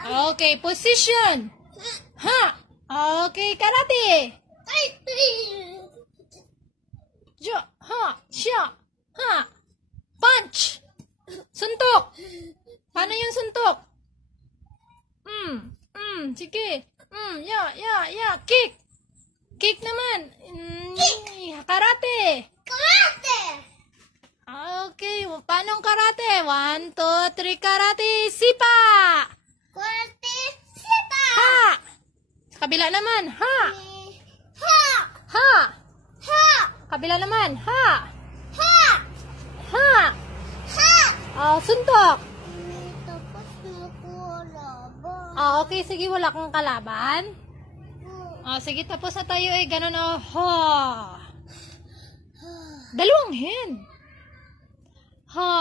Okay, position. Ha. Okay, karate. Jo, ha, siya. Ha. Punch. Suntok. Paano yung suntok? Sige. Ya. Kick. Kick naman. Karate. Okay, paano ang karate? 1, 2, 3, karate. Sipa. Ha. Sa kabila naman. Ha. Ha. Kabila naman. Ha. Suntok. Okay, sige, wala kang kalaban. Sige, tapos na tayo eh. Ganun, ha. Dalawang hen. Ha.